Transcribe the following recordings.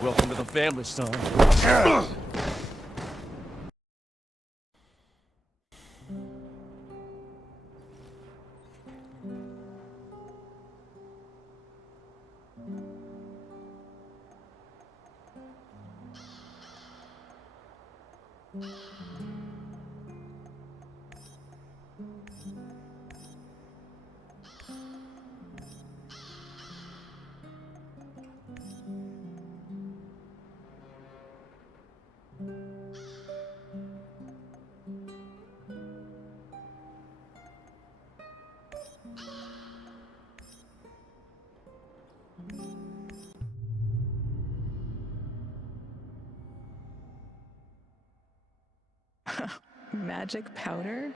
Welcome to the family, son. Magic powder?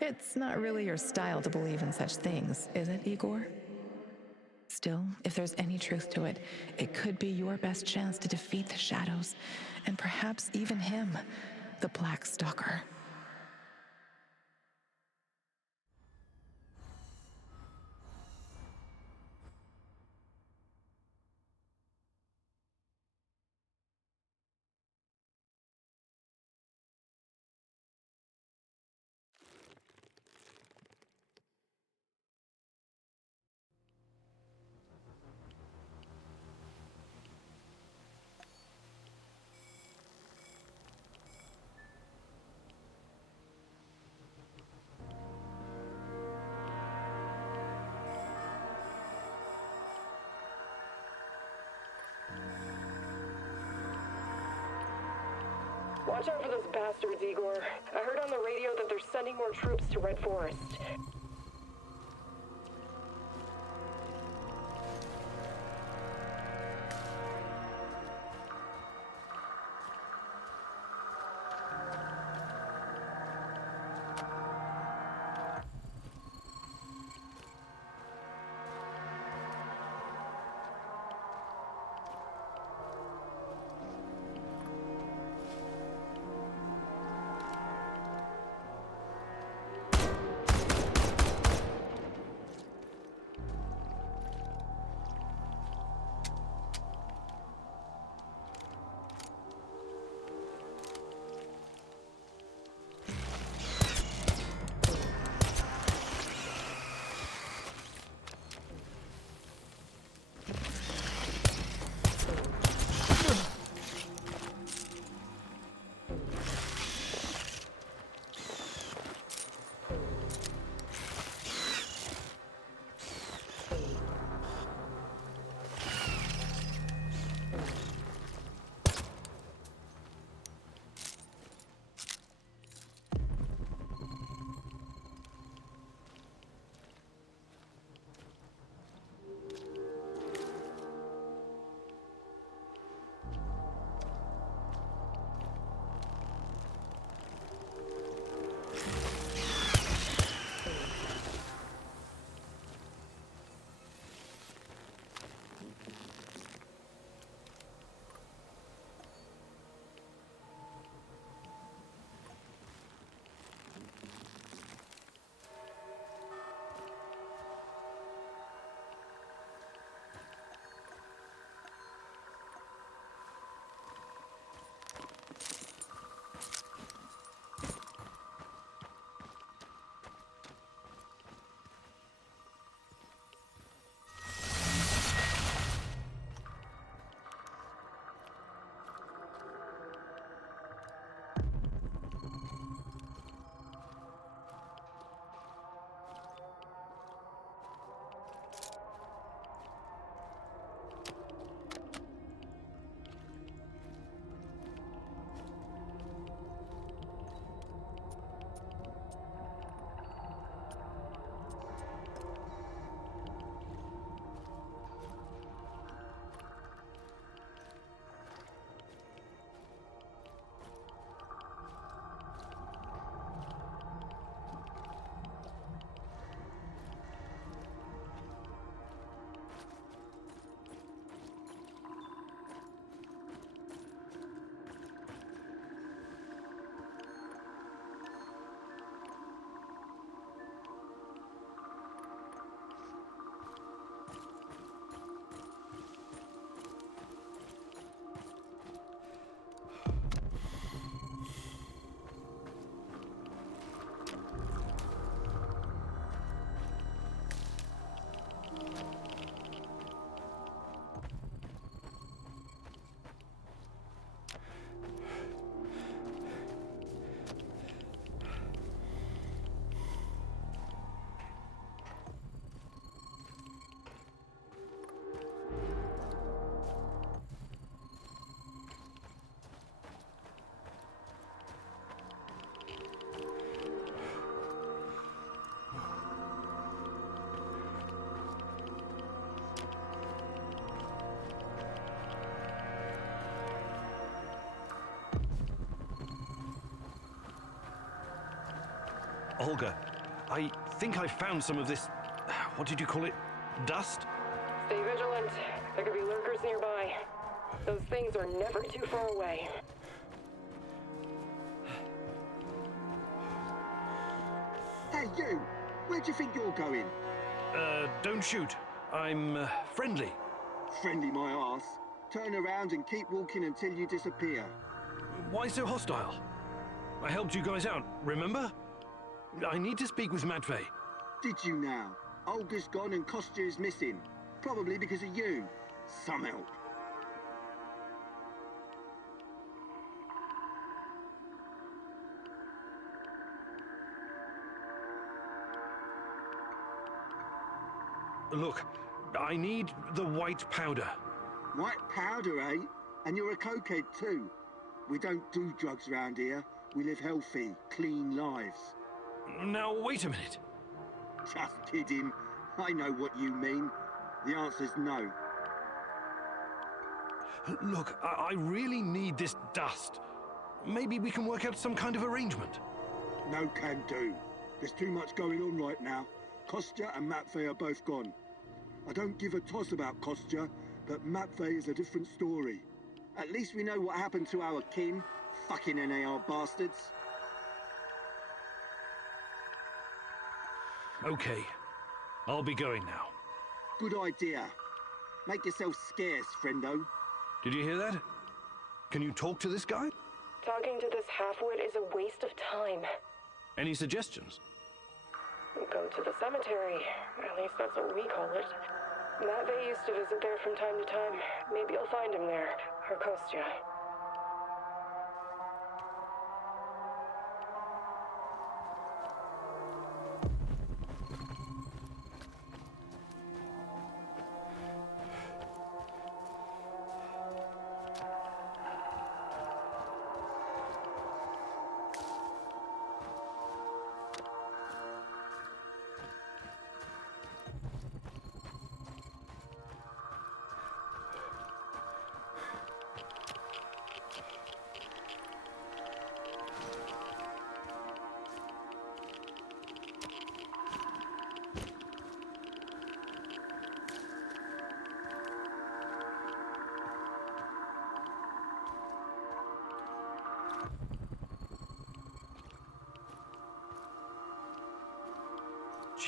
It's not really your style to believe in such things, is it, Igor? Still, if there's any truth to it, it could be your best chance to defeat the shadows, and perhaps even him, the Black Stalker. Watch out for those bastards, Igor. I heard on the radio that they're sending more troops to Red Forest. Olga, I think I found some of this, what did you call it? Dust? Stay vigilant. There could be lurkers nearby. Those things are never too far away. Hey, you! Where do you think you're going? Don't shoot. I'm friendly. Friendly my arse. Turn around and keep walking until you disappear. Why so hostile? I helped you guys out, remember? I need to speak with Matvey. Did you now? Olga's gone and Kostya is missing. Probably because of you. Some help. Look, I need the white powder. White powder, eh? And you're a cokehead too. We don't do drugs around here. We live healthy, clean lives. Now, wait a minute. Just kidding. I know what you mean. The answer's no. Look, I really need this dust. Maybe we can work out some kind of arrangement. No can do. There's too much going on right now. Kostya and Matvey are both gone. I don't give a toss about Kostya, but Matvey is a different story. At least we know what happened to our kin. Fucking NAR bastards. Okay, I'll be going now. Good idea. Make yourself scarce, friendo. Did you hear that? Can you talk to this guy? Talking to this half-wit is a waste of time. Any suggestions? Go to the cemetery. At least that's what we call it. Matvey used to visit there from time to time. Maybe you'll find him there. Or Kostya.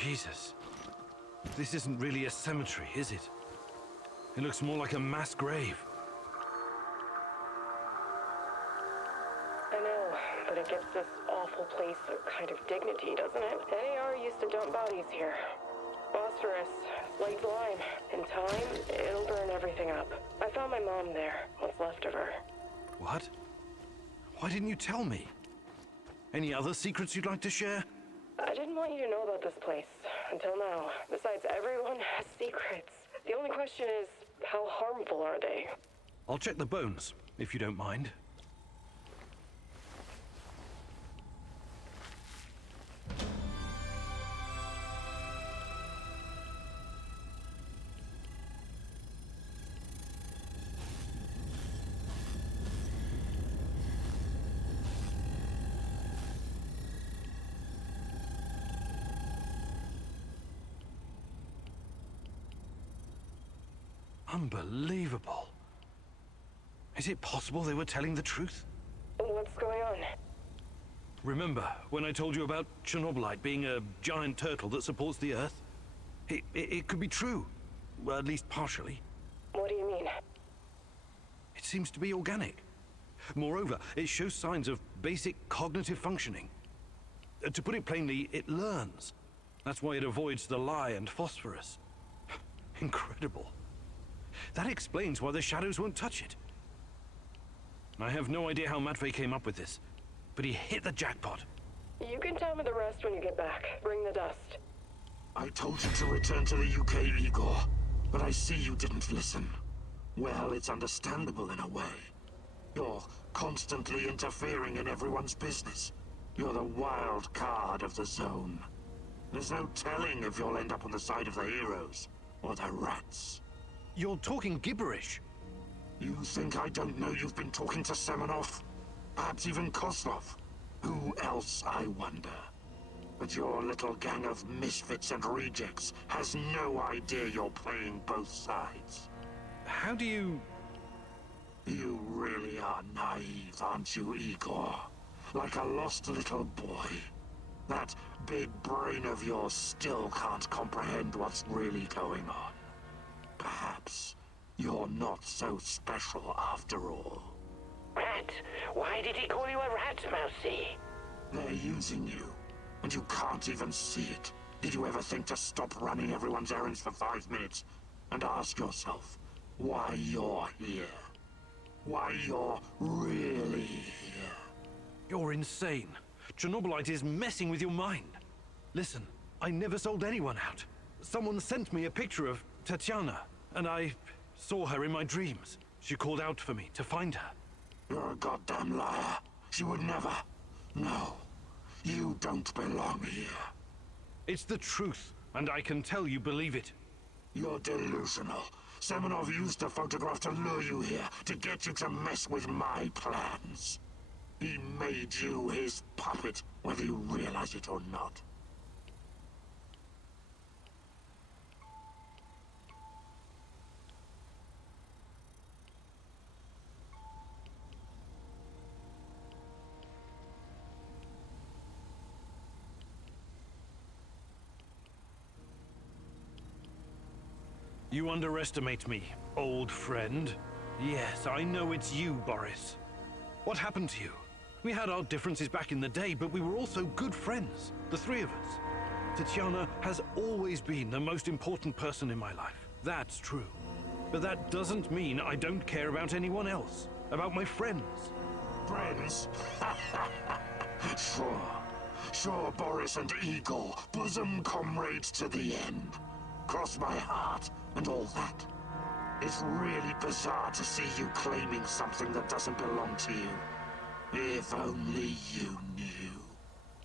Jesus. This isn't really a cemetery, is it? It looks more like a mass grave. I know, but it gives this awful place a kind of dignity, doesn't it? NAR used to dump bodies here. Phosphorus, slate lime. In time, it'll burn everything up. I found my mom there, what's left of her. What? Why didn't you tell me? Any other secrets you'd like to share? I didn't want you to know about this place until now. Besides, everyone has secrets. The only question is, how harmful are they? I'll check the bones, if you don't mind. Unbelievable. Is it possible they were telling the truth? What's going on? Remember when I told you about Chernobylite being a giant turtle that supports the Earth? It could be true. Well, at least partially. What do you mean? It seems to be organic. Moreover, it shows signs of basic cognitive functioning. To put it plainly, it learns. That's why it avoids the lye and phosphorus. Incredible. That explains why the shadows won't touch it. I have no idea how Matvey came up with this, but he hit the jackpot. You can tell me the rest when you get back. Bring the dust. I told you to return to the UK, Igor, but I see you didn't listen. Well, it's understandable in a way. You're constantly interfering in everyone's business. You're the wild card of the zone. There's no telling if you'll end up on the side of the heroes or the rats. You're talking gibberish. You think I don't know you've been talking to Semenov? Perhaps even Kozlov? Who else, I wonder? But your little gang of misfits and rejects has no idea you're playing both sides. How do you... You really are naive, aren't you, Igor? Like a lost little boy. That big brain of yours still can't comprehend what's really going on. Perhaps you're not so special after all. Rat? Why did he call you a rat, Mousy? They're using you, and you can't even see it. Did you ever think to stop running everyone's errands for 5 minutes and ask yourself why you're here? Why you're really here? You're insane. Chernobylite is messing with your mind. Listen, I never sold anyone out. Someone sent me a picture of Tatiana, and I saw her in my dreams. She called out for me to find her. You're a goddamn liar. She would never. No, you don't belong here. It's the truth, and I can tell you believe it. You're delusional. Semenov used the photograph to lure you here, to get you to mess with my plans. He made you his puppet, whether you realize it or not. You underestimate me, old friend. Yes, I know it's you, Boris. What happened to you? We had our differences back in the day, but we were also good friends, the three of us. Tatiana has always been the most important person in my life. That's true. But that doesn't mean I don't care about anyone else, about my friends. Friends? Sure. Sure, Boris and Igor, bosom comrades to the end. Cross my heart and all that. It's really bizarre to see you claiming something that doesn't belong to you. If only you knew.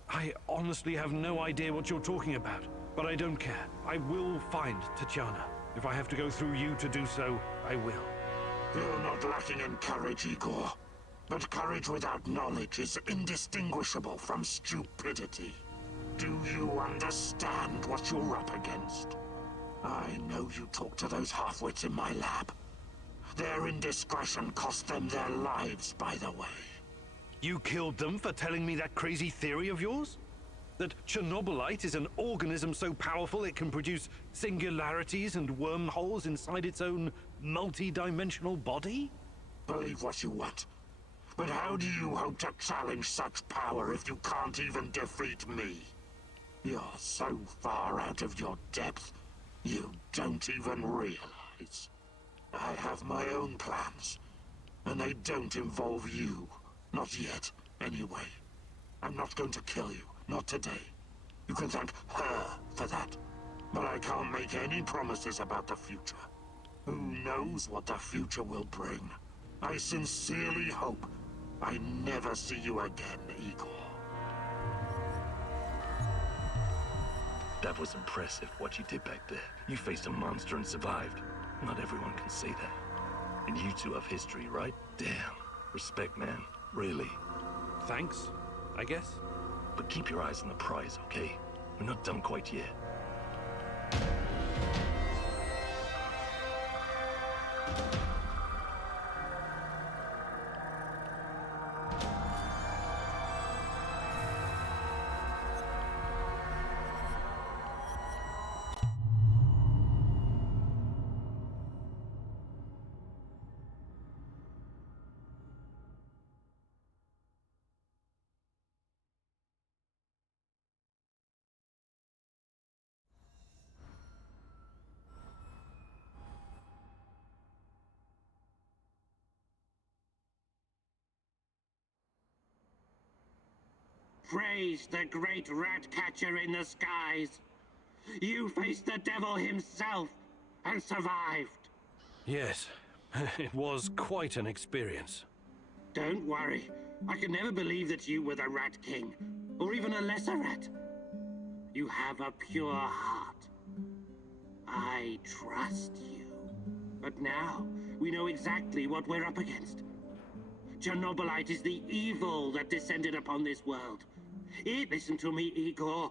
I honestly have no idea what you're talking about, but I don't care. I will find Tatiana. If I have to go through you to do so, I will. You're not lacking in courage, Igor. But courage without knowledge is indistinguishable from stupidity. Do you understand what you're up against? I know you talk to those half-wits in my lab. Their indiscretion cost them their lives, by the way. You killed them for telling me that crazy theory of yours? That Chernobylite is an organism so powerful it can produce singularities and wormholes inside its own multi-dimensional body? Believe what you want. But how do you hope to challenge such power if you can't even defeat me? You're so far out of your depth, you don't even realize. I have my own plans, and they don't involve you. Not yet, anyway. I'm not going to kill you, not today. You can thank her for that. But I can't make any promises about the future. Who knows what the future will bring? I sincerely hope I never see you again, Igor. That was impressive, what you did back there. You faced a monster and survived. Not everyone can say that. And you two have history, right? Damn. Respect, man. Really. Thanks, I guess. But keep your eyes on the prize, okay? We're not done quite yet. Praise the great rat catcher in the skies. You faced the devil himself and survived. Yes, it was quite an experience. Don't worry. I could never believe that you were the Rat King, or even a lesser rat. You have a pure heart. I trust you. But now, we know exactly what we're up against. Chernobylite is the evil that descended upon this world. Listen to me, Igor.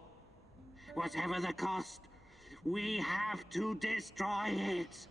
Whatever the cost, we have to destroy it.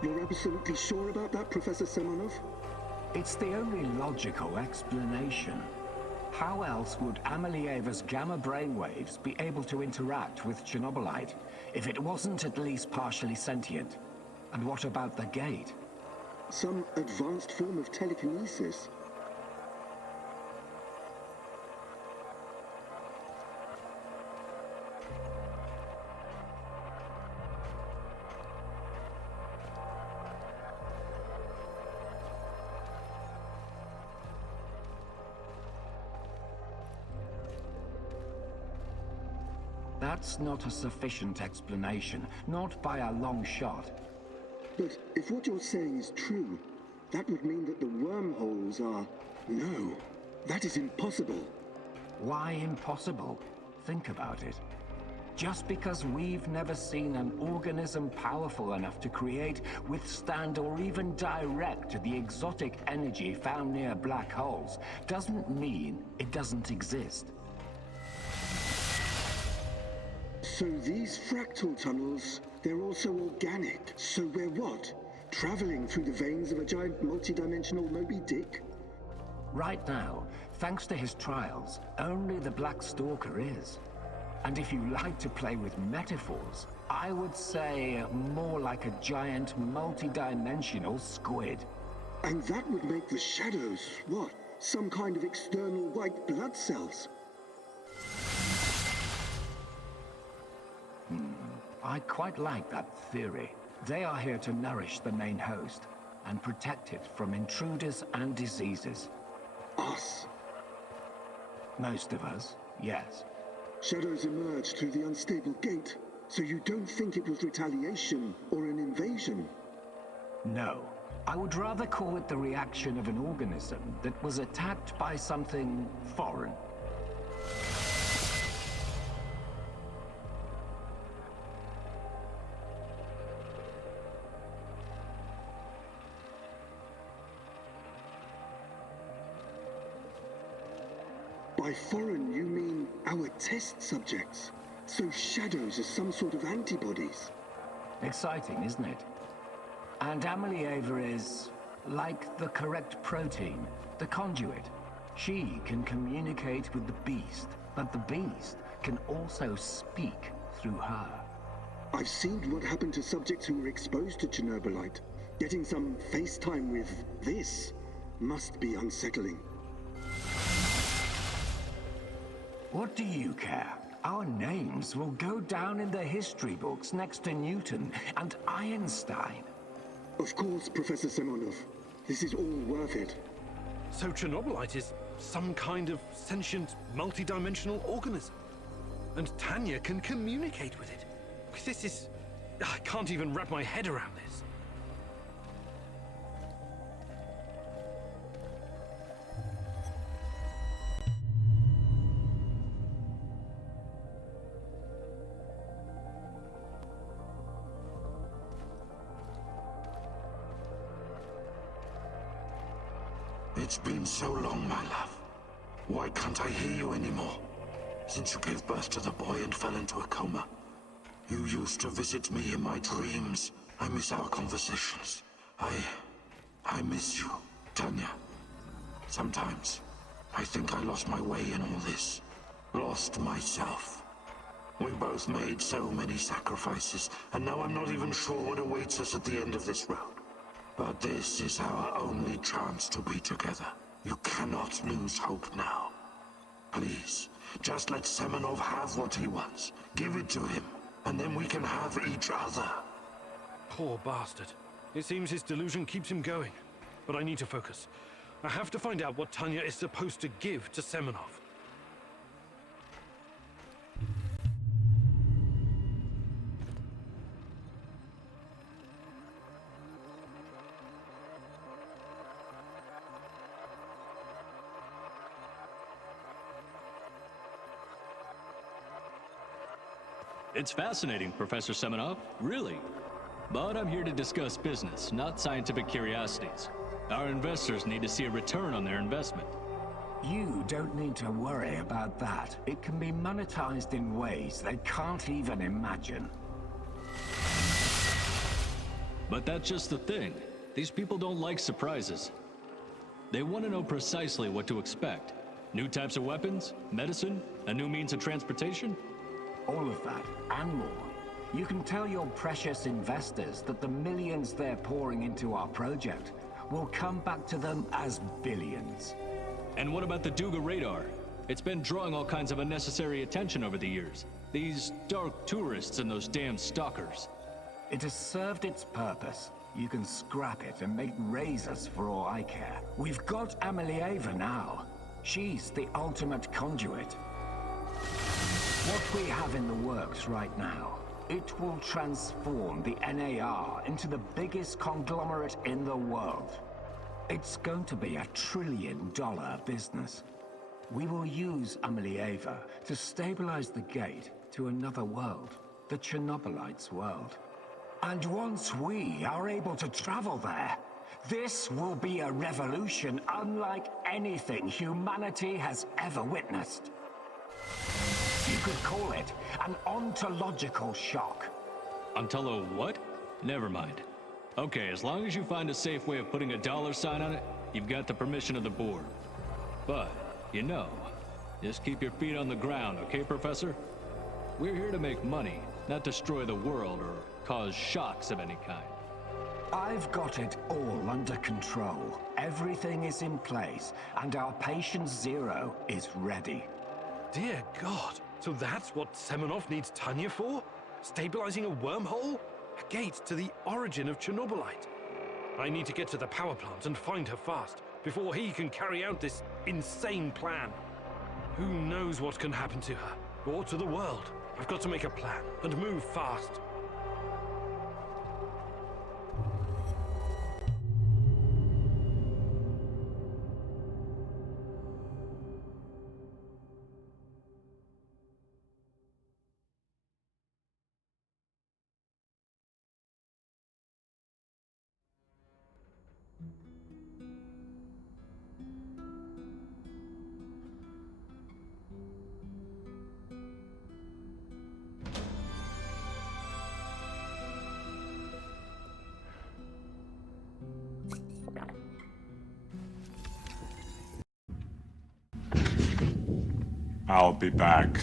You're absolutely sure about that, Professor Semenov? It's the only logical explanation. How else would Amelieva's gamma brainwaves be able to interact with Chernobylite if it wasn't at least partially sentient? And what about the gate? Some advanced form of telekinesis. That's not a sufficient explanation, not by a long shot. But if what you're saying is true, that would mean that the wormholes are... No, that is impossible. Why impossible? Think about it. Just because we've never seen an organism powerful enough to create, withstand, or even direct the exotic energy found near black holes, doesn't mean it doesn't exist. So these fractal tunnels, they're also organic. So we're what? Traveling through the veins of a giant multidimensional Moby Dick? Right now, thanks to his trials, only the Black Stalker is. And if you like to play with metaphors, I would say more like a giant multi-dimensional squid. And that would make the shadows, what? Some kind of external white blood cells? I quite like that theory. They are here to nourish the main host and protect it from intruders and diseases. Us? Most of us, yes. Shadows emerged through the unstable gate, so you don't think it was retaliation or an invasion? No. I would rather call it the reaction of an organism that was attacked by something foreign. By foreign, you mean our test subjects? So shadows are some sort of antibodies? Exciting, isn't it? And Ava is like the correct protein, the conduit. She can communicate with the beast, but the beast can also speak through her. I've seen what happened to subjects who were exposed to Chernobylite. Getting some FaceTime with this must be unsettling. What do you care? Our names will go down in the history books next to Newton and Einstein. Of course, Professor Semonov. This is all worth it. So Chernobylite is some kind of sentient, multi-dimensional organism. And Tanya can communicate with it. This is... I can't even wrap my head around this. It's been so long, my love. Why can't I hear you anymore? Since you gave birth to the boy and fell into a coma. You used to visit me in my dreams. I miss our conversations. I miss you, Tanya. Sometimes, I think I lost my way in all this. Lost myself. We both made so many sacrifices, and now I'm not even sure what awaits us at the end of this road. But this is our only chance to be together. You cannot lose hope now. Please, just let Semenov have what he wants. Give it to him, and then we can have each other. Poor bastard. It seems his delusion keeps him going. But I need to focus. I have to find out what Tanya is supposed to give to Semenov. It's fascinating, Professor Semenov, really. But I'm here to discuss business, not scientific curiosities. Our investors need to see a return on their investment. You don't need to worry about that. It can be monetized in ways they can't even imagine. But that's just the thing. These people don't like surprises. They want to know precisely what to expect. New types of weapons, medicine, a new means of transportation. All of that, and more. You can tell your precious investors that the millions they're pouring into our project will come back to them as billions. And what about the Duga radar? It's been drawing all kinds of unnecessary attention over the years. These dark tourists and those damn stalkers. It has served its purpose. You can scrap it and make razors for all I care. We've got Ava now. She's the ultimate conduit. What we have in the works right now, it will transform the NAR into the biggest conglomerate in the world. It's going to be $1 trillion business. We will use Ava to stabilize the gate to another world, the Chernobylite's world. And once we are able to travel there, this will be a revolution unlike anything humanity has ever witnessed. You could call it an ontological shock. Ontolo what? Never mind. Okay, as long as you find a safe way of putting a $ sign on it, you've got the permission of the board. But, you know, just keep your feet on the ground, okay, Professor? We're here to make money, not destroy the world or cause shocks of any kind. I've got it all under control. Everything is in place, and our patient zero is ready. Dear God, so that's what Semenov needs Tanya for? Stabilizing a wormhole? A gate to the origin of Chernobylite. I need to get to the power plant and find her fast, before he can carry out this insane plan. Who knows what can happen to her, or to the world? I've got to make a plan, and move fast. I'll be back.